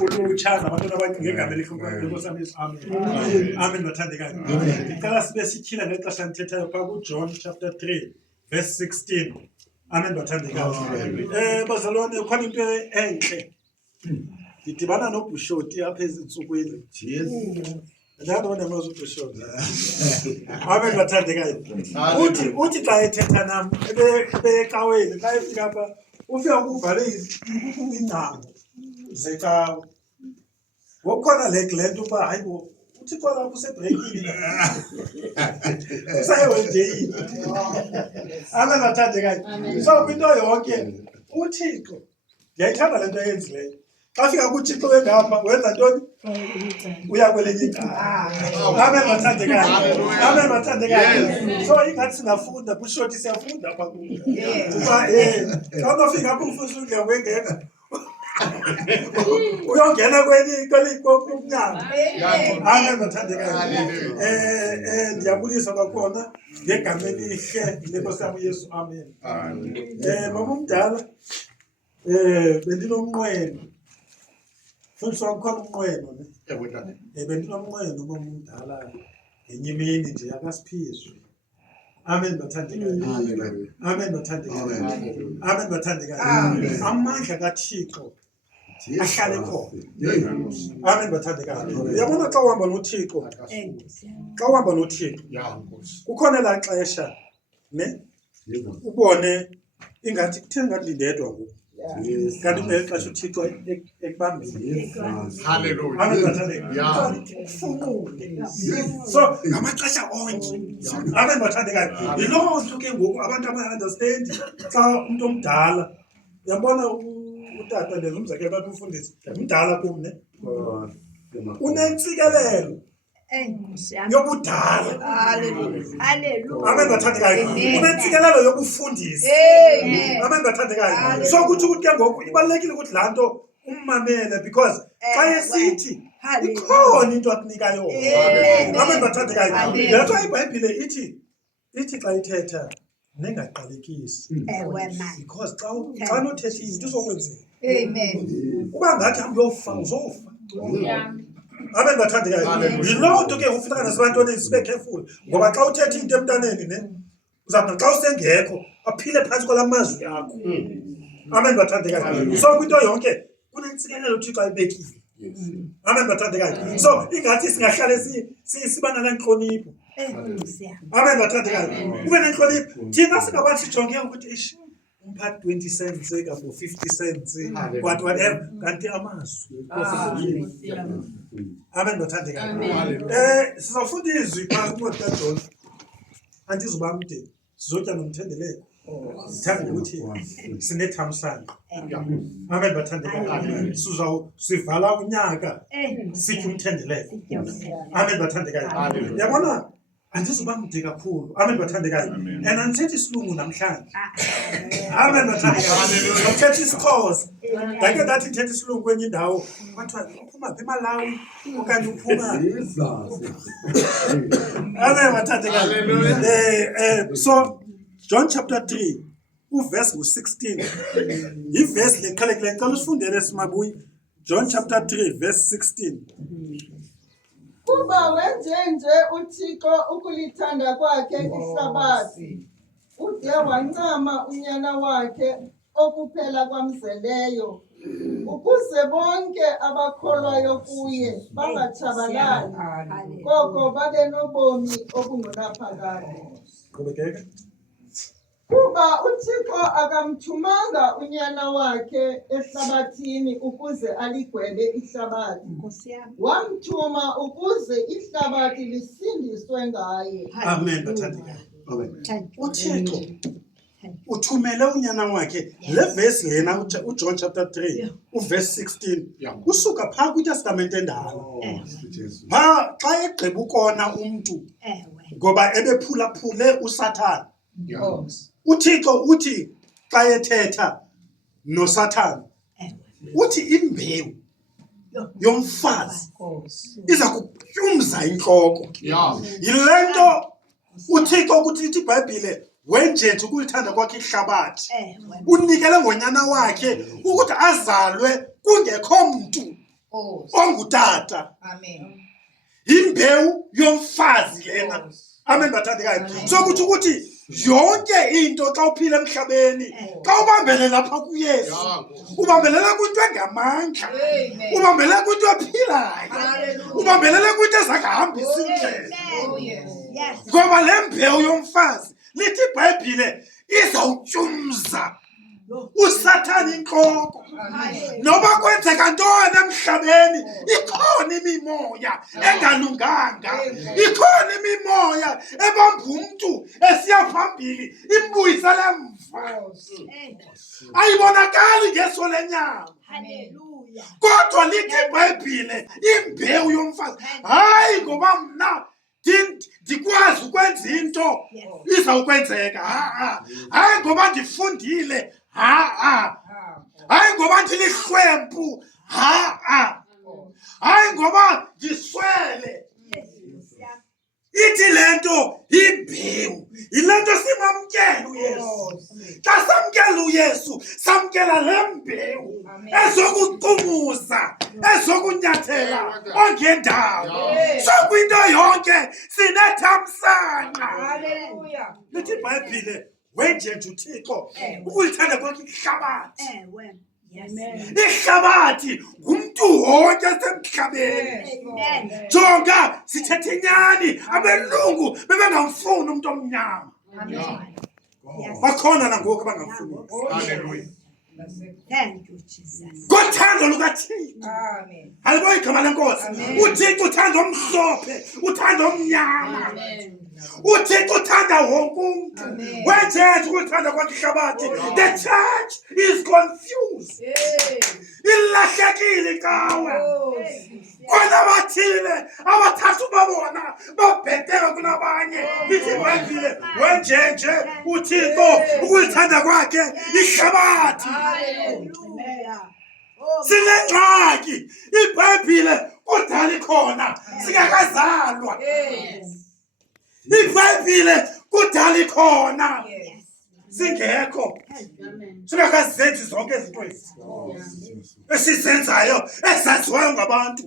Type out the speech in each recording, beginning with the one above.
ulutsha nabantwana abaningi ngegama elikhonkosami Yesu. Amen. Amen. Bathandekayo. Ngicela sibe sityhila ngexesha ndithethayo phaa kuJohn chapter 3 verse 16. Amen. Bathandekayo. Bazalwane, khona into entle. Ndidibana noBushoti apha ezintsukwini. Ndiyabona amazi uBushoti. Amen. Bathandekayo. Uthi xa ethetha nam ebecaweni xa efika apha ufika ukuvale iingcango zecawe. Ngokukhona le nto uba hayi bo uThixo lapho usebrekile usayeholideyi. Amen. Bathandekayo. So kwinto yonke uThixo ndiyayithanda le nto eyenzileyo. Xa fika kuThixo wengapha wenza ntoni? Uya kwelinye icala. Amen. Bathandekayo. Amen. Bathandekayo. So ingathi singafunda kuShoti siyafunda apha kuyo. Uba xa unofika apho ufuna usuya wengeka uyongena kumnyango. Amen. Bathandekayo. Ndiyabulisa kwakhona ngegama elihle lenkosi yam uYesu. Amen. Mama omdala, bendinomnqweno. Mfundisi wam khona umnqweno ne? Bendinomnqweno mama omdala ngenye imini nje akasiphizwe. Amen. Bathandekayo. Amen. Bathandekayo. Amen. Bathandekayo. Amandla kaThixo ahlale khona. Amen. Bathandekayo. Uyabona xa uhamba noThixo, kukhona laa xesha ne ubone ingathi kutheni ngathi ndedwa ngoku. Kanti ngeli xesha uThixo ekubambile. Hallelujah. Amen. Bathandekayo. So ngamaxesha onke. Amen. Bathandekayo. Yiloo nto ke ngoku abantu aba-understand xa umntu omdala, uyabona utata ndenza umzekelo apha umfundisi mdala kum ne, unentsikelelo yobudala. Amen. Bathandekayo. Unentsikelelo yokufundisa. Amen. Bathandekayo. So kuthi ukuthi ke ngoku ibalulekile ukuthi laa nto ummamele because xa esithi ikhona into akunika yona. Amen. Bathandekayo. Le nto iBhayibhile ithi xa ithetha ningaqalekisi. Because xa nothetha into izokwenzeka. Uba ngathi hambe uyofa uzofa. Amen. Bathandekayo. Yiloo nto ke ufuneka nasebantwaneni sibe careful ngoba xa uthetha into emntaneni ne uzawuthi xa usengekho aphile phantsi kwala mazwi akho. Amen. Bathandekayo. So kwinto yonke kunentsikelelo uThixo ayibekile. Amen. Bathandekayo. So ingathi singahlale siba nale ntlonipho. Amen. Bathandekayo. Ube nentlonipho. Thina singabantu sijonge ukuthi umphathi 20 cents for 50 cents whatever kanti amazwi. Amen. Bathandekayo. Sizafunda izwi phaa kuncwadi kaJohn. Andizuba mde sizotya nomthendeleko. Sithanda ukuthi sinethamsanqa. Amen. Bathandekayo. Sivala unyaka sitye umthendeleko. Amen. Bathandekayo. Yabona andizuba mde kakhulu. Amen. Bathandekayo. And andithethi isilungu namhlanje. Amen. Bathandekayo. Ngithetha isiXhosa. Ndake ndathi ndithetha isilungu kwenye indawo kwathiwa uphuma phi eMalawi okanye uphuma. Amen. Bathandekayo. So John chapter 3 uverse ngu-16 yivesi leqhelekileyo. Ngicela usifundele Simabuyi. John chapter 3 verse 16. Kuba wenjenje uThixo ukulithanda kwakhe ihlabathi, ude wancama unyana wakhe okuphela kwamzeleyo, ukuze bonke abakholwayo kuye bangatshabalali, koko babe nobomi obungunaphakade. Qhubekeka. Kuba uThixo akamthumanga unyana wakhe ehlabathini ukuze aligwebe ihlabathi, wamthuma ukuze ihlabathi lisindiswe ngaye. Amen. Bathandekayo. uThixo uthumele unyana wakhe. Le verse lena uJohn chapter 3 uverse 16 usuka phaa kwiTestamente endala. Phaa xa egqiba ukona umntu ngoba ebephulaphule uSathane. uThixo uthi xa ethetha noSathane uthi imbewu yomfazi iza kutyumza intloko. Yile nto uThixo ukuthi ithi iBhayibhile wenjenje ukulithanda kwakhe ihlabathi unikele ngonyana wakhe ukuthi azalwe kungekho mntu ongutata. Imbewu yomfazi lena. Amen bathandekayo. So kuthi ukuthi yonke into xa uphila emhlabeni xa ubambele lapha kuYesu ubambelela kwinto engamandla, ubambelela kwinto ephilayo, ubambelela kwinto ezakahambisa indlela. Ngoba le mbewu yomfazi lithi iBhayibhile izawutyumza uSathane inhloko. Noba kwenzeka ntoni emhlabeni ikhona imimoya engalunganga, ikhona imimoya ebamba umuntu esiya phambili imbuyisele emva. Ayibonakali ngeso lenyama. Kodwa lithi iBhayibhile imbewu yomfazi hayi ngoba mna ndikwazi ukwenza into izawukwenzeka. Hayi ngoba ndifundile. Hayi ngoba ndilihlwempu. Hayi ngoba ndiswele. Ithi lento imbewu. Yilento simamkela uYesu. Xa samkela uYesu samkela le mbewu ezokucumuza, ezokunyathela ongendawo. So kwinto yonke sinethamsanqa. Lithi iBhayibhile wenjenje uThixo ukulithanda kwakhe ihlabathi. Ihlabathi ngumntu wonke esemhlabeni. Jonga sithethe inyani abelungu bebengamfuni umuntu omnyama. Bakhona nangoku abangamfuni. Ngothando lukaThixo. Alibo igama lenkosi. uThixo uthanda omhlophe, uthanda omnyama. uThixo uthanda wonke umuntu. Wenjenje ukuthanda kwakhe ihlabathi. The church is confused. Ilahlekile kawe. Kona bathile abathathu babona babhedeka kunabanye. Lithi iBhayibhile wenjenje uThixo ukulithanda kwakhe ihlabathi. Sinengxaki. iBhayibhile kudala ikhona singakazalwa. iBhayibhile kudala ikhona singekho. Singakazenzi zonke izinto esizenzayo ezaziwayo ngabantu.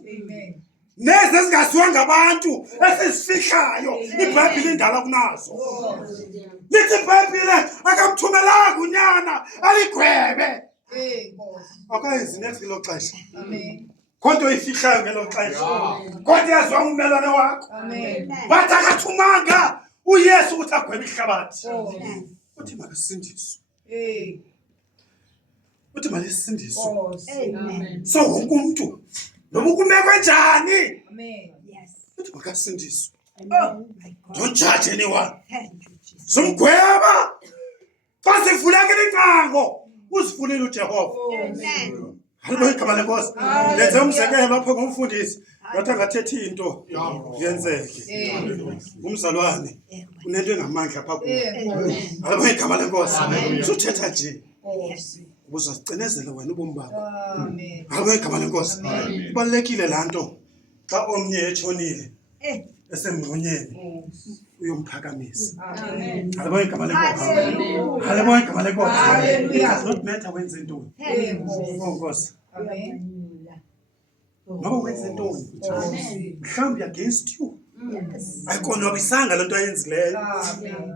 Nezi ezingaziwa ngabantu esizifihlayo iBhayibhile indala kunazo. Lithi iBhayibhile akamthumelanga unyana aligwebe. Akayenzi next ngelo xesha. Konto ifihlayo ngelo xesha. Konto yaziwa ummelwane wakho. Bathi akathumanga uYesu ukuthi agwebe ihlabathi. Uthi makasindiswe. Uthi malisindiswe. So wonke umuntu noma kumekwe njani uthi makasindiswe. Don't judge anyone. Zomgweba xa sivulekile incango uzivulile uJehova. Alibo igama lenkosi. Lenze umzekelo apho ngumfundisi ngathi angathethi into yenzeke. Umzalwane unento engamandla apha kuwe. Alibo igama lenkosi. Usuthetha nje. Uzacinezela wena ubomi bakho. Alibo igama lenkosi. Ibalekile lanto xa omnye etshonile esemngonyeni uyomphakamisa. Alibo igama lenkosi. Alibo igama lenkosi. It does not matter wenze ntoni. Nkosi. Ngoba wenze ntoni? Mhlawumbe against you. Ayikonwabisanga lento ayenzileyo.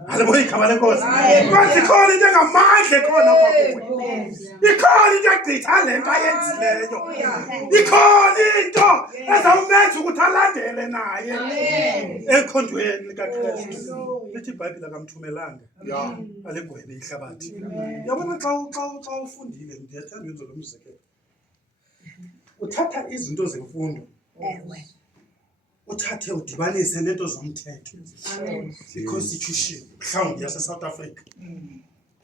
Alibo igama lenkosi. Kodwa ikhona into engamandla ekhona apha kuwe. Ikhona into egqitha lento ayenzileyo. Ikhona into ezawumenza ukuthi alandele naye ekhondweni likaKristu. Lithi iBhayibhile akamthumelanga aligwebe ihlabathi. Yabona xa ufundile ndiyathanda ukwenza lo mzekelo. Uthatha izinto zemfundo. Uthathe udibanise nento zomthetho. I-Constitution mhlawumbe yase South Africa.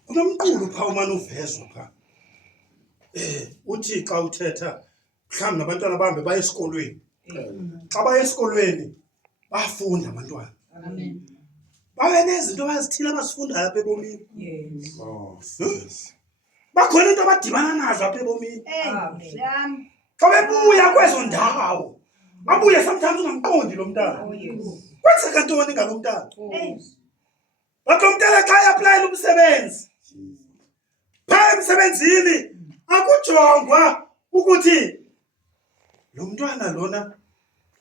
Kunomqulu pha umane uvezwa pha. Uthi xa uthetha mhlawumbe nabantwana bahambe baye esikolweni. Xa baye esikolweni bafunda abantwana. Babe nezinto bazithile abazifundayo apha ebomini. Bakhona into abadibana nazo apha ebomini. Xa bebuya kwezo ndawo babuye sometimes ungamqondi lo mntana. Kwenzeka ntoni ngalo mntana? But lo mntana xa eaplayela umsebenzi phaa emsebenzini akujongwa ukuthi lo mntwana lona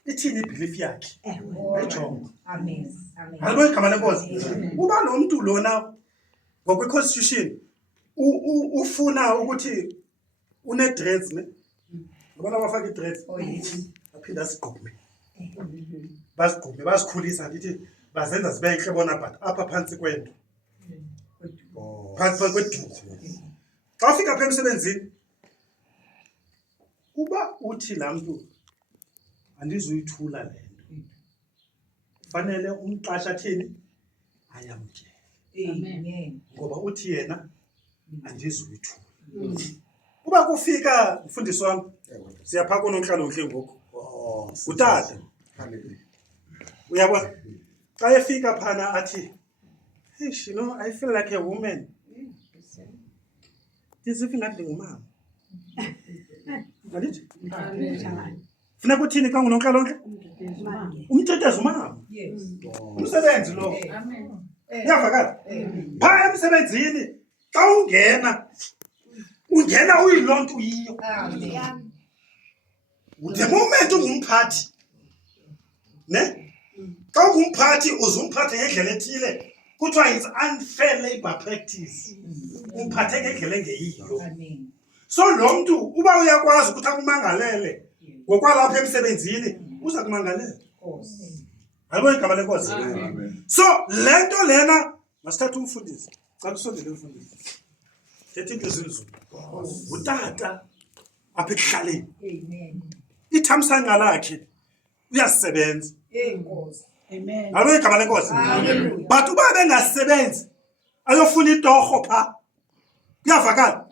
ithini ibelief yakhe. Ayijongwa. Hayibo igama lenkosi. Uba lo mntu lona ngokwe-constitution ufuna ukuthi une-dreads ne? Abantu abafaka i-dreads aphinda asigqume. Basigqume, bazikhulisa ndithi bazenza zibe yintle bona but apha phantsi kwento. Phantsi kweduku. Xa ufika apha emsebenzini uba uthi laa mntu andizuyithula le nto, fanele umqasha athini ayamkele. Amen. Ngoba uthi yena andizuyithula. Uba kufika mfundisi wami siyapha konontlalontle ngoku utata uyabona xa efika phana athi hey you know I feel like a woman, ndiziva ngathi ndingumama. Andithi funeka uthini xa ngunontlalontle umteteza umama. Umsebenzi lo iyavakala phaa emsebenzini xa ungena uyiloo nto uyiyo. The moment ungumphathi ne xa ungumphathi uzumphathe ngendlela ethile kuthiwa it's unfair labor practice. Umphathe ngendlela engeyiyo. So lo mntu uba uyakwazi ukuthi akumangalele ngokwalapha emsebenzini uza kumangalela. Hayibo igama lenkosi. So le nto lena masithathe umfundisi xa kusondele umfundisi thetha into ezinzulu utata apha ekuhlaleni. Ithamsanqa lakhe uyasebenza. Hayibo igama lenkosi. But uba bengasebenzi ayofuna itorho phaa kuyavakala.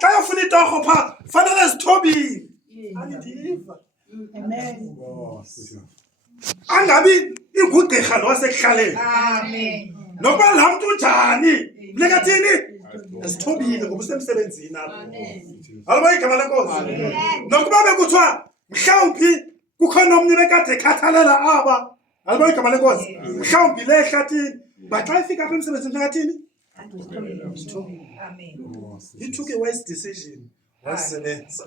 Xa yofuna itorho phaa fanele zithobile. Andidiva. Angabi ingugqirha lo wasekuhlaleni. Nokuba laa mntu unjani funeka thini zithobile ngoba usemsebenzini apha. Hayibo igama lenkosi. Nokuba bekuthiwa mhlawumbi kukhona omnye bekade ekhathalela aba. Hayibo igama lenkosi. Mhlawumbi le ehlathini but xa ifika apha emsebenzini funeka thini. He took a wise decision. Wasebenza.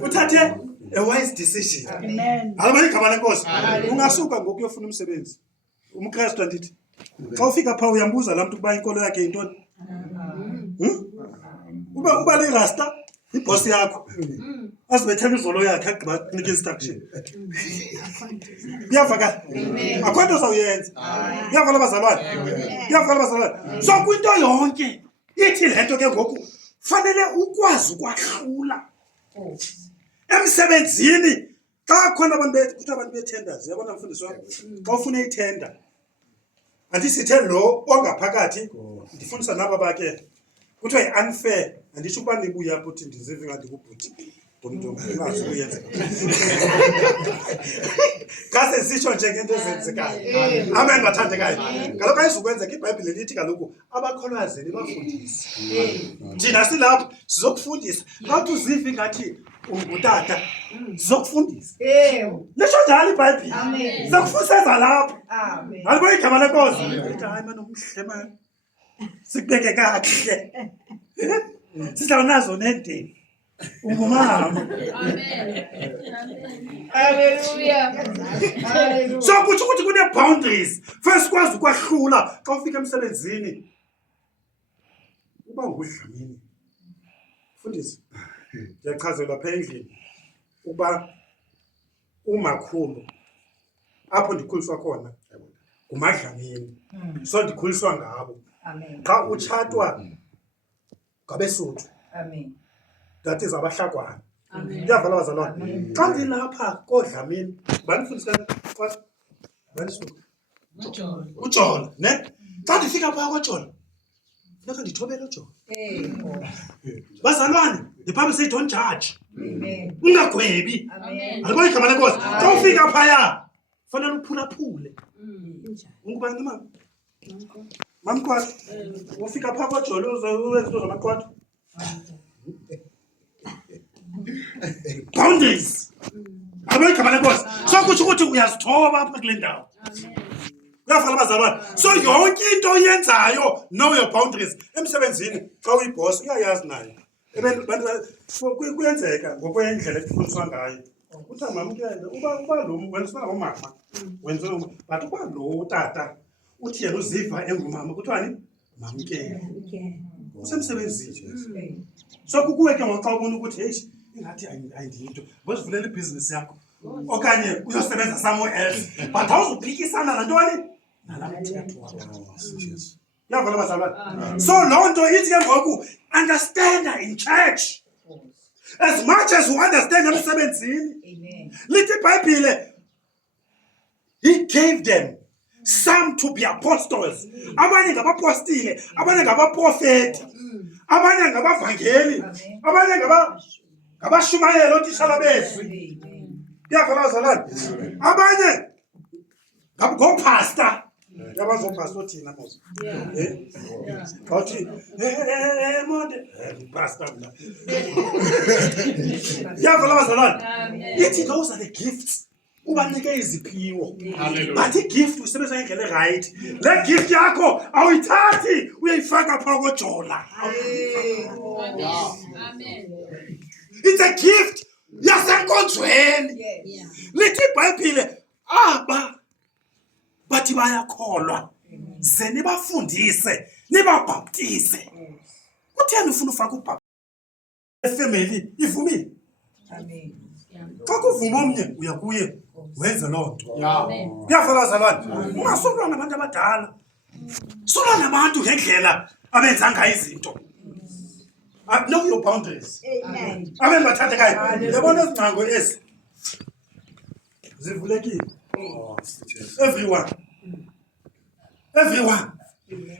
Uthathe a wise decision. Hayibo igama lenkosi. Ungasuka ngoku uyofuna umsebenzi. UmKristu andithi xa ufika phaa uyambuza laa mntu ukuba inkolo yakhe yintoni. Uba lirasta ibhosi yakho azibethela izolo yakhe agqiba kunika instruction. Iyavakala. Akho nto zawuyenza. Iyavakala abazalwane. Iyavakala abazalwane. So kwinto yonke ithi le nto ke ngoku fanele ukwazi ukwahlula emsebenzini. Xa khona abantu be-tenders, yabona mfundisi wami, xa ufuna ithenda andisithe lo ongaphakathi ndifundisa naba bakhe kuthiwa yi-unfair. Anditsho ukuba nibuya apho uthi ndizive ngathi kubhuti ndomntomazi kuyenza kase sitsho nje ngento ezenzekayo. Amen bathandekayo. Kaloku ayizukwenzeka. iBhayibhile lithi kaloku abakholwazeni bafundise. Thina silapho sizokufundisa. Xa uzive ngathi ungutata sizokufundisa. Lisho njalo iBhayibhile. Sizokufundisa lapho. Hayibo igama lenkosi. Hayi mani umhle mani sikubeke kakuhle. Sizawunazo nendeni ungumama. So kutsho ukuthi kune-boundaries. First kwazi ukwahlula xa ufika emsebenzini. Uba ngudlamini fundisi ndiyachazelwa phaa endlini ukuba umakhulu apho ndikhuliswa khona nguMadlamini. So ndikhuliswa ngabo. Xa utshatwa ngabeSuthu that is abahlakwana. Iyavala abazalwane. Xa ndilapha koDlamini bandifundisa uJola ne xa ndifika phaa koJola funeka ndithobele uJola. Bazalwane the say don't judge. Ungagwebi. Hayibo igama lenkosi. Xa ufika phaya fanele uphulaphule. Ungubani mama? Mamkwathu. Ufika phaa koJola uzenza into zamaqwathu. Boundaries. Hayibo igama lenkosi. So kutsho ukuthi uyazithoba apha kule ndawo. Uyafana bazalwane. So yonke into oyenzayo know your boundaries. Emsebenzini xa uyiboss uyayazi nayo. Kuyenzeka ngokwendlela ekufundiswa ngayo. Uthi mamkele uba lo wenza ngomama. Wenza but uba lo tata uthi yena uziva engumama kuthiwani mamkele. Usemsebenzini. So kukuwe ke ngoxa ubona ukuthi hey ingathi ayindinto. Ngozivulela ibhizinisi yakho. Okanye uyosebenza somewhere else. But awuzuphikisana nantoni? Nalamthetho wakho. Yavela bazalwane. So loo nto ithi ke ngoku understand in church. As much as you understand emsebenzini. Amen. Lithi iBhayibhile he gave them some to be apostles. Abanye ngabapostile, abanye ngabaprofeti, abanye ngabavangeli, abanye ngabashumayeli otitshala bezwi. Yavela bazalwane. Abanye ngopastor. Yabazopastor thina mos. Bathi monde pastor mna. Yavela bazalwane. Ithi those are the gifts. Ubanike iziphiwo. But igift usebenzisa ngendlela right. Le gift yakho awuyithathi uyayifaka phakathi kojola. Amen. It's a gift yasenkonzweni. Lithi iBhayibhile aba bathi bayakholwa ze nibafundise nibabhaptize. Kutheni ufuna ufaka ubhaptizo? Efamily ivumile. Amen. Xa kuvuma omnye uya kuye wenze loo nto. Kuyafana bazalwane. Ungasolwa nabantu abadala. Solwa nabantu ngendlela abenza ngayo izinto. Know your boundaries. Amen. Amen bathathekayo. Yabona izingcango ezi zivulekile. Everyone.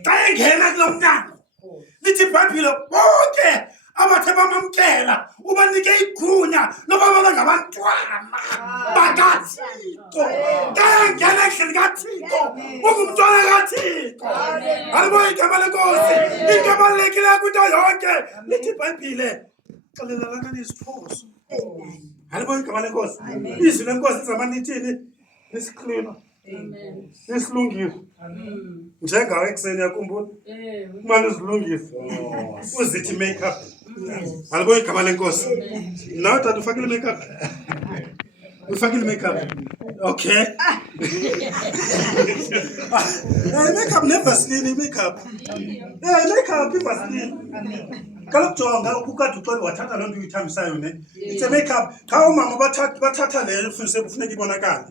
Xa engena kulo mnyango. Lithi iBhayibhile bonke abathe bamamkela ubanike igunya loba babe ngabantwana bakaThixo. Xa engena endlini kaThixo ungumntwana kaThixo. Alibona igama lenkosi. Into ebalulekile kwinto yonke. Lithi iBhayibhile xelelana neziphoso. Alibona igama lenkosi. Izwi lenkosi lizamanithini nesiklina. Amen. Nisilungise. Amen. Njengawe ekseni yakhumbula. Kumele uzilungise. Uzithi makeup. Alibona igama lenkosi. Nawe tata ufakile makeup. Ufakile makeup. Okay. Makeup never clean makeup. Makeup never clean. Amen. Kaloku jonga ukukade uxolo wathatha loo nto uyithambisayo ne. It's a makeup. Xa umama bathatha le kufuneka ibonakale.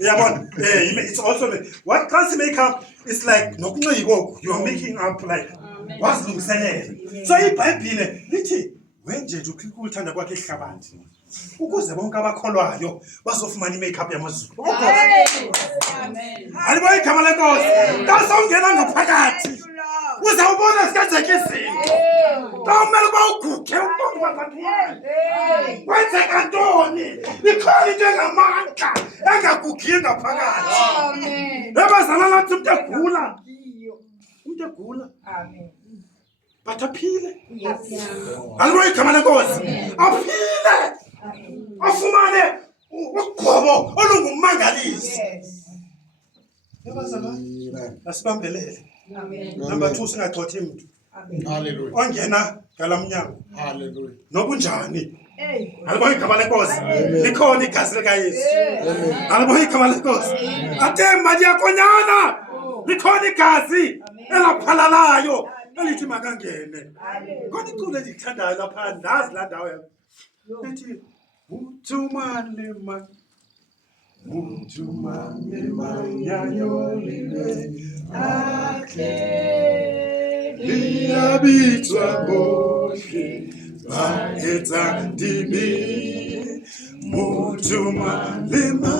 Yabona? It's also what class makeup is like nokunxiba oku. You are making up like wazilungiselela. So iBhayibhile lithi wenje nje ukuthanda kwakhe ehlabathi. Ukuze bonke abakholwayo bazofumana imakeup yamazulu. Amen. Alibona igama lenkosi. Xa sawungena ngaphakathi uzawubona sikenzeke izinto. Xa umele bawuguge uqonde babantu. Kwenzeka ntoni? Ikhona into engamandla engagugiyo ngaphakathi. Amen. Ebazalwana nathi umuntu egula. Umuntu egula. Amen. But aphile. Alibona igama lenkosi. Aphile. Afumane ugqobo olungumangalisi. Ebazalwana asibambelele. Number 2 singagxothi umuntu. Hallelujah. Ongena ngalamnyango. Hallelujah. Nobunjani. Alibona igama lenkosi. Likhona igazi likaYesu. Alibona igama lenkosi. Athe mali yakonyana. Likhona igazi elaphalalayo elithi makangene. Kodwa iculo elithandayo lapha ndazi la ndawo yami. Lithi uThumalema yayolile akhe liyabitswa bohle baetsa dibi UThumalema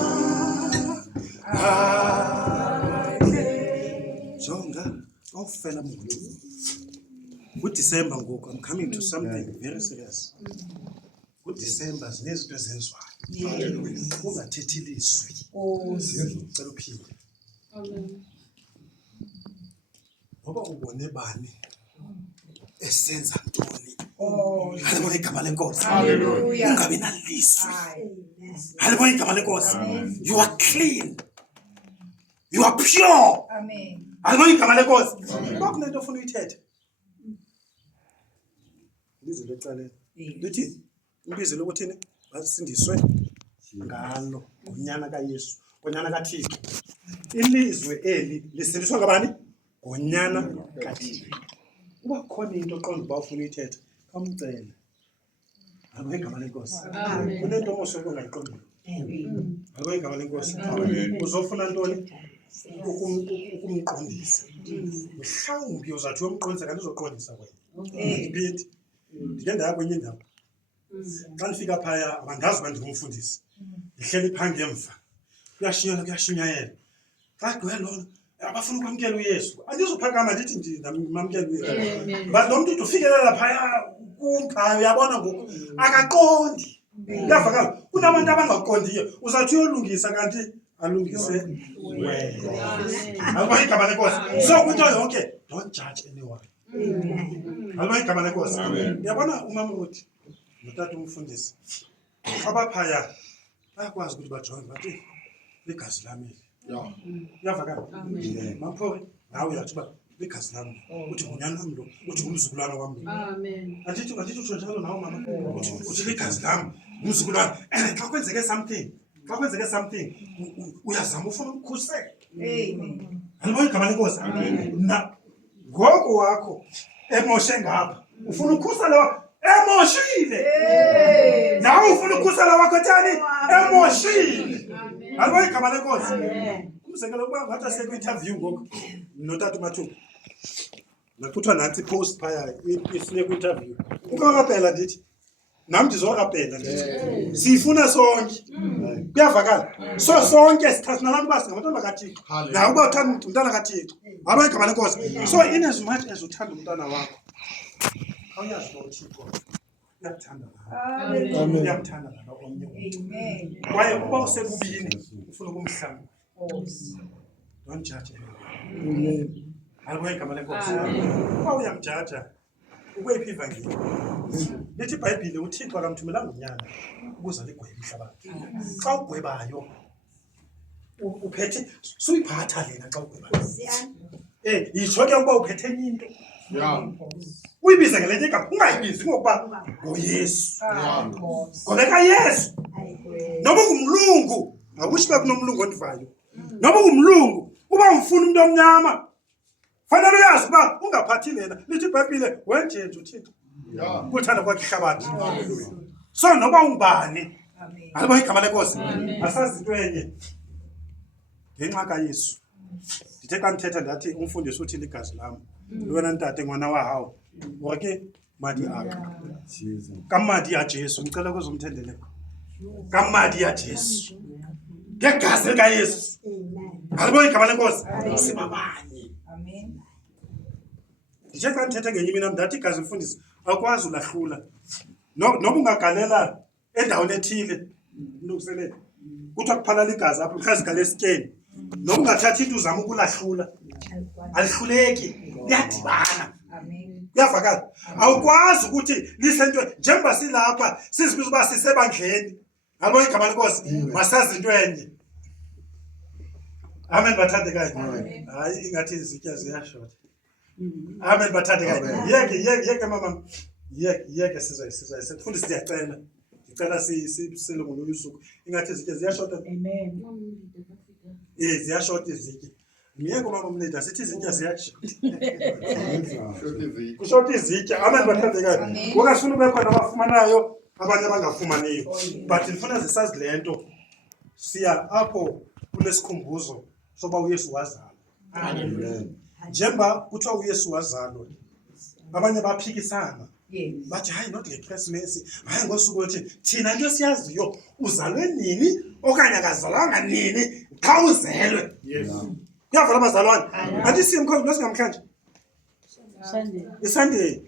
akhe jonga awufela muntu uDecember ngoku. I'm coming to something very serious. uDecember zinezinto ezenziwayo. Ungathethi ilizwi. Cela uphile. Amen. Ngoba ubone bani esenza ntoni. Alibona igama lenkosi. Hallelujah. Ungabi nalizwi. Alibona igama lenkosi. You are clean. You are pure. Amen. Alibona igama lenkosi. Bakunento ofuna uyithethe. Lize lecaleni. Lithi ibizo lokuthini? Basindiswe ngalo ngonyana kaYesu, ngonyana kaThixo. Ilizwe eli lisindiswa ngabani? Ngonyana kaThixo. Uba khona into oqonda uba ufuna uyithethe, kamcele. Alibona igama lenkosi. Kunento omosho ongayiqondiyo. Alibona igama lenkosi. Uzofuna ntoni? Ukumqondisa. Mhlawumbi uzathi uyomqondisa kanti uzoqondisa wena. Ngiphithi. Ndike ndaya kwenye indawo. Xa ndifika phaya abandazi uba ndingumfundisi. Ndihleli phaa ngemva. Kuyashunyayela. Xa kugcwele lona, abafuna ukwamkela uYesu. Andizuphakama ndithi ndinamkela uYesu. But lo mntu ufikelela phaya kumphayo uyabona ngoku akaqondi. Uyavakala. Kunabantu abangaqondiyo. Uzathi uyolungisa kanti alungise wena. Alibona igama lenkosi. So kwinto yonke, don't judge anyone. Alibona igama lenkosi. Uyabona umama uthi notata umfundisi. Abaphaya bayakwazi ukuthi bajonge bathi ligazi lami. Uyavakala. Maphori nawe uyathi uba ligazi lami. Uthi ngonyana lami lo, uthi ngumzukulwana wami. Amen. Andithi utsho njalo nawe mama. Uthi ligazi lami, umzukulwana. Xa kwenzeke something, uyazama ufuna ukukhusela. Amen. Alibona igama lenkosi. Na ngoko wakho emoshe ngapha. Ufuna ukukhusela emoshile. Nawe ufuna ukukhusela wakho thani emoshile. Alibona igama lenkosi. Umzekelo kuba ngathi asekho interview ngoku notata uMathupha. Nakuthiwa nansi post phaya ifune ku-interview. Ukakapela ndithi nami ndizokapela ndithi sifuna sonke. Kuyavakala. So sonke sithathana nabantu basingabantwana kaThixo. Nawe uba uthanda umntana kaThixo. Alibona igama lenkosi. So in as much as uthanda umntana wakho, awuyazi uba uThixo uyakuthanda nawe. Amen. Uyamthanda nawe omnye umuntu. Amen. Kwaye uba usekubini ufuna ukumhlamba. Don't judge him. Amen. Alibona igama lenkosi. Uba uyamjaja ukwephi ivangeli. Lithi iBhayibhile uThixo akamthumelanga unyana ukuze aligwebe ihlabathi. Xa ugwebayo uphethe suyiphatha lena xa ugwebayo. Yitsho ke ukuba uphethe enye into. Uyibize ngelenye igama, ungayibizi ngokuba ngoYesu. Ngoba kaYesu noma ungumlungu, akushi uba kunomlungu ondivayo. Noma ungumlungu, uba umfuna umuntu omnyama, fanele uyazi uba ungaphathi lena. Lithi iBhayibhile wenjenje uThixo. Kuthanda kwakhe ihlabathi. So noba ungubani, alibona igama lenkosi. Asazi into enye ngenxa kaYesu. Ndithe xa ndithetha ndathi umfundisi uthi ligazi lami. Wena ntate ngwana wa hawo. Wake madi aka. Kamadi ya Jesu ngicela kuzomthendeleko. Kamadi ya Jesu. Ngegazi likaYesu. Alibona igama lenkosi. Sibabanye. Amen. Ndithe xa ndithetha ngenye mina ndathi igazi mfundisi akwazi ulahlula. Noma ungagalela endaweni ethile unokuselela. Kuthiwa kuphalala igazi apho mhlazi galesityeni. Noma ungathathi into uzama ukulahlula. Alihluleki. Liyadibana. Amen. Uyavakala. Awukwazi ukuthi lisento njengoba silapha sizibiza uba sisebandleni. Alibona igama lenkosi. Masazi into enye. Amen bathandekayo. Hayi ingathi izitya ziyashota. Amen bathandekayo. Yeke mama. Yeke sizwe sifundisi siyacela. Ngicela sisile ngolunye usuku. Ingathi izitya ziyashota. Amen. Ziyashota izitya. Ngiyeke mama mleda sithi izitya ziyashota. Kushota izitya. Amen bathandekayo. Ngokasifuna ube khona abafumanayo abanye abangafumaniyo. But ndifuna zisazi lento. Siya apho kulesikhumbuzo soba uYesu wazalwa. Amen. Njengoba kuthiwa uYesu wazalwa. Abanye baphikisana. Bathi hayi not ngeChristmas, hayi ngosuku othi thina into siyaziyo uzalwe nini okanye akazalwanga nini xa uzelwe. Kuyavala abazalwane. Anti simkhonto lesingamhlanje. Sunday.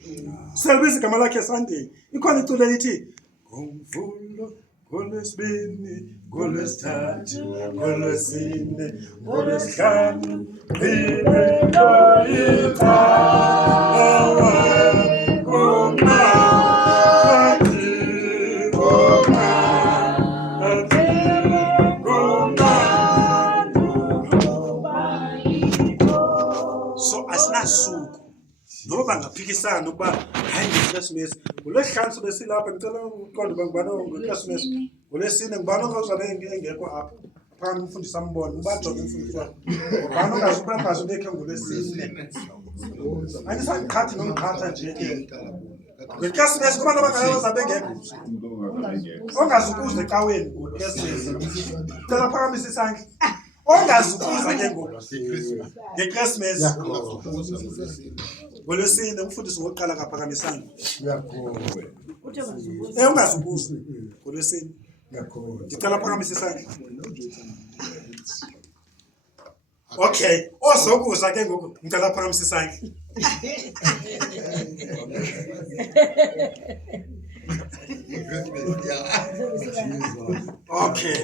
Selbiza igama lakhe Sunday. Ikhona iculo lithi ngomvulo ngolwesibini ngolwesithathu ngolwesine ngolwesihlanu ngibelo icawa. siphikisana ukuba hayi ngeKrisimesi ngolwesihlanu sobe silapha ngicela uqonde ngubani ngeKrisimesi ngolwesine ngubani ongazabe engekho apha phakathi umfundisi ambone ubajonge umfundisi wakhe ngubani ongazubangazi ubekhe ngolwesine angisangiqhathi nomqhatha nje ke ngeKrisimesi kubantu abangaka bazabe engekho ongazukuza ecaweni ngeKrisimesi cela phakamise isandla ongazukuza ke ngoku ngeKrisimesi ngolwesine umfundisi wokuqala kaphakamisana ungazukuza ngolwesine ndicela phakamise isandla okay ozokuza ke ngoku ngicela phakamise isandla okay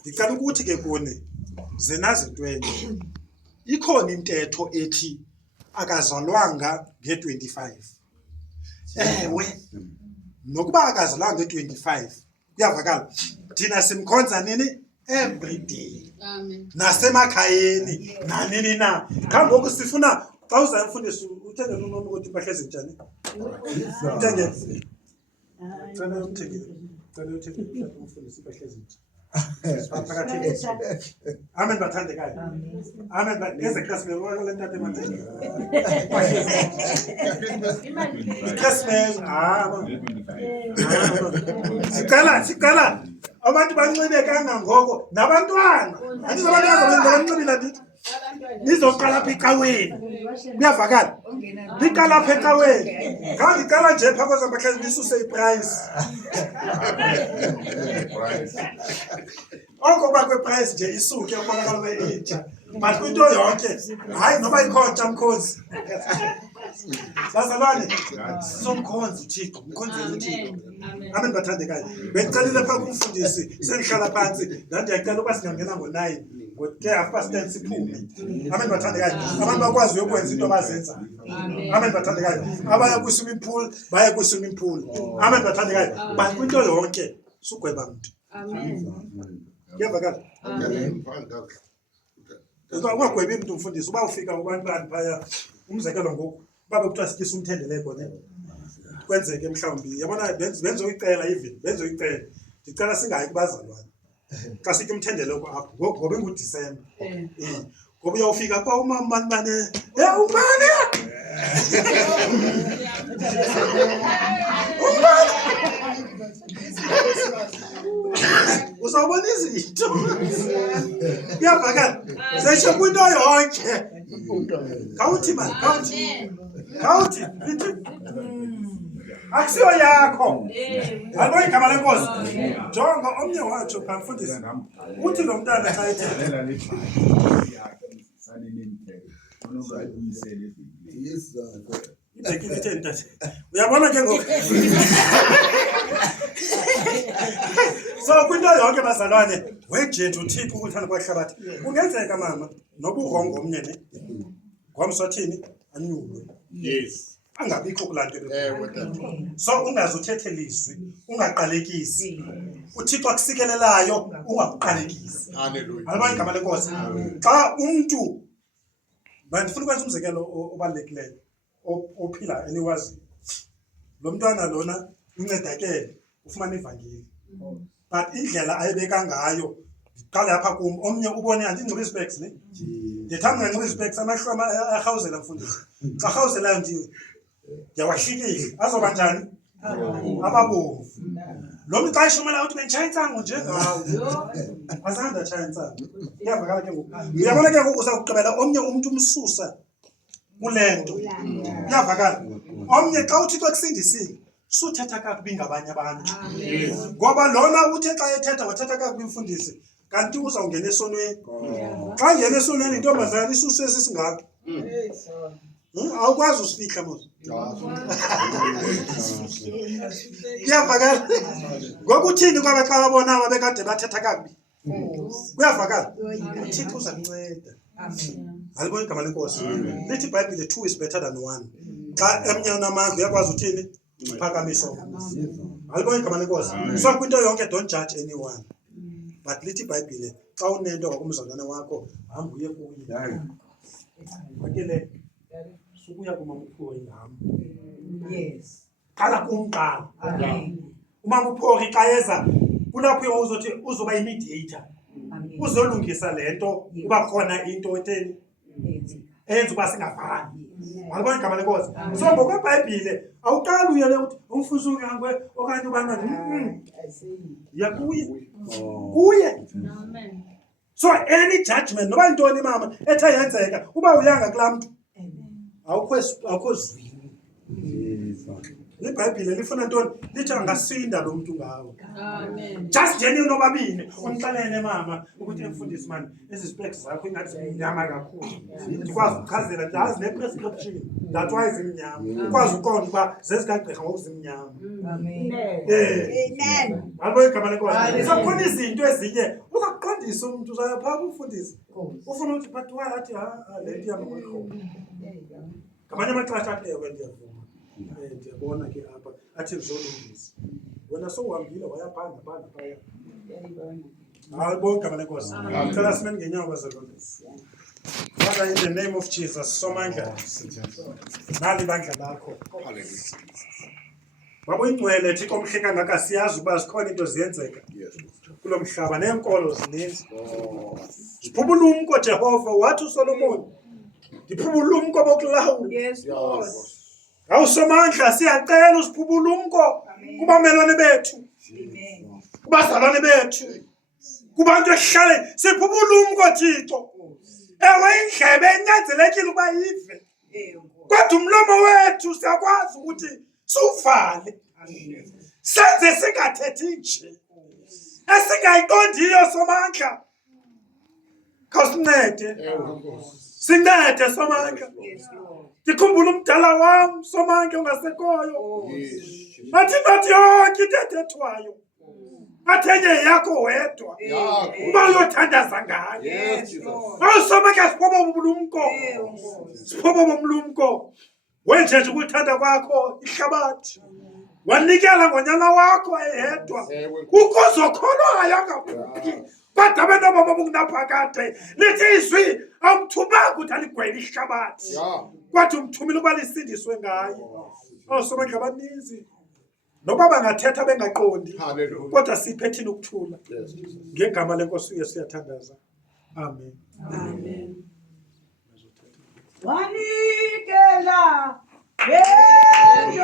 ndicela ukuthi ke kuni zinazi intwenye ikhona intetho ethi akazalwanga nge-25 ewe nokuba akazalwanga nge-25 kuyavakala thina simkhonza nini every day nasemakhayeni nanini na qha ngoku sifuna xa uzayimfundisa uthenge unono ukuthi impahla ezinjani uthenge cela uthenge umfundisi impahla ezinjani amen bathandekayo amen ezeKrisimesi le ntate emanzini iKrisimesi siqala abantu banxibe kangangoko nabantwana andizabantu abanxibile ndithi nizoqala apha ecaweni kuyavakala niqala apha ecaweni ngandiqala nje phaa kwezempahla nisuse iprice okokuba kweprice nje isuke ubonakala be-8 but kwinto yonke hayi noba ikhotsha mkhozi sazalwane somkhonza uThixo mkhonzeni uThixo amen bathandekayo bendicelile phaa kumfundisi sendihlala phantsi ndandiyacela uba singangena ngo-9 ngo-10:30 siphume amen bathandekayo abantu bakwazi uyokwenza into abazenzayo amen bathandekayo abaya kwi-swimming pool baye kwi-swimming pool amen bathandekayo but kwinto yonke sugweba mntu kuyavakala ungagwebi mntu mfundisi uba ufika ubantwana phaya umzekelo ngoku uba bekuthiwa sityisa umthendeleko ne kwenzeke mhlawumbi yabona benzoyicela even benzoyicela ndicela singayi kubazalwane xa sitya umthendeleko apho ngoba inguDisemba ngoba uyawufika phaa umama bane umane uzawubona izinto kuyavakala sesho kwinto yonke khawuthi mani khawuthi ithi akusiyo yakho alibona igama lenkosi jonga omnye watsho phaa mfundisi uthi lo mntana xa ethetha uyabona ke ngoku so kwinto yonke bazalwane wejethu uThixo ukuthanda kwahlabathi kungenzeka mama noburongo omnye ne ngomso thini anyulwe angabikho kulaa nto so ungazuthethe lizwi ungaqalekisi uThixo akusikelelayo ungakuqalekisi alibona igama lenkosi xa umntu mandifuna ukwenza umzekelo obalulekileyo ophila eniwazi lo mntwana lona uncedakele ufumana ivangeli but indlela ayibeka ngayo ndiqale apha kum omnye ubone andinxiba izpecs ne ndithanda nganxiba izpecs amahlo arhawuzela mfundisi xa rhawuzelayo ndiyawahlikile azoba njani ababomvu lo mntu xa ishumela uthi benditshaya intsango njengawo azange ndatshaya intsango iyavakala ke ngoku uyabona ke ngoku uzawugqibela omnye umntu umsusa kule nto iyavakala omnye xa uThixo ekusindisile suthetha kakubi ngabanye abantu ngoba lona uthe xa ethetha wathetha kakubi mfundisi kanti uzawungena esonweni xa ngena esonweni intombazana isusu esisingako awukwazi usifihla mos kuyavakala ngoku uthini kwaba xa babona babekade bathetha kakubi kuyavakala uThixo uzakunceda alibona igama lenkosi lithi iBhayibhile 2 is better than 1 xa emnye unamandla uyakwazi uthini uphakamisa alibona igama lenkosi so kwinto yonke don't judge anyone but lithi iBhayibhile xa unento ngakumzalwane wakho hamba uye kuye makele sukuya kumama uPhori ngami. Yes. Qala kumqala. Amen. Umama uPhori xa yeza kulapho uzothi uzoba imediator. Amen. Uzolungisa lento kuba khona into etheni enza uba singafani. Alibona igama lenkosi. So ngokweBhayibhile awuqali uyele uthi umfuzo ngangwe okanye ubani ya kuye. Amen. So any judgment noba intoni mama ethe yenzeka uba uyanga kulaa mntu awukho zwini. IBhayibhile lifuna ntoni lithi angasinda lo mntu ngawe. Amen. Just njeni nobabini umxelele mama ukuthi emfundisi mani ezi specs zakho ingathi zimnyama kakhulu. Ndikwazi ukuchazela ndazi ne-prescription that's why zimnyama. Ukwazi uqonda uba zezikagqirha ngokuzimnyama. Amen. Amen. Alibona igama lenkosi. So khona izinto ezinye uzakuqondisa umuntu uzaya phaa kumfundisi. Ufuna ukuthi but why athi le nto yami ngokho. Ngamanye amaxesha athi ewe ndiyavuma. Ndiyabona ke apha athi ngizolungisa. Wena sowuhambile wayabhanga phaya. Alibona igama lenkosi. Ngicela simeni ngenyawo bazalwane. Father, in the name of Jesus, somandla. Nali bandla lakho. Baba ingcwele Thixo omhle kangaka siyazi ukuba zikhona into ziyenzeka. Kulo mhlaba neenkolo zininzi. Siphubula umko Jehova wathi uSolomon. Ndiphubula umko bokulawula. Yes, Lord. Awusomandla siyacela usiphubula umko kubamelwane bethu. Amen. Kubazalwane bethu. Kubantu ehlale siphubula umko Thixo. Ewe indlebe inyanzelekile ukuba ive. Kodwa umlomo wethu siyakwazi ukuthi siwuvale. Senze singathethi nje. Esingayiqondiyo somandla. Khawusincede. Sincede somandla. Yes, Lord. Ndikhumbula umdala wam somandla ongasekhoyo. Athi nathi yonke into ethethwayo. Athenye yakho wedwa. Uba uyothandaza ngayo. Yes, Lord. Awusomandla siphobo bobulumko. Siphobo bomlumko. Wenje nje ukuthanda kwakho ihlabathi. Wanikela ngonyana wakho eyedwa. Ukuzokholwayo ngaphi. Kodwa abantu ababo bokunaphakade lithi izwi awumthumanga ukuthi aligwele ihlabathi. Kodwa umthumile ukuba lisindiswe ngaye. Awusomandla abaninzi. Noba bangathetha bengaqondi. Kodwa siphe thina ukuthula. Ngegama lenkosi uYesu siyathandaza. Amen. Amen. Wanikela. Hey,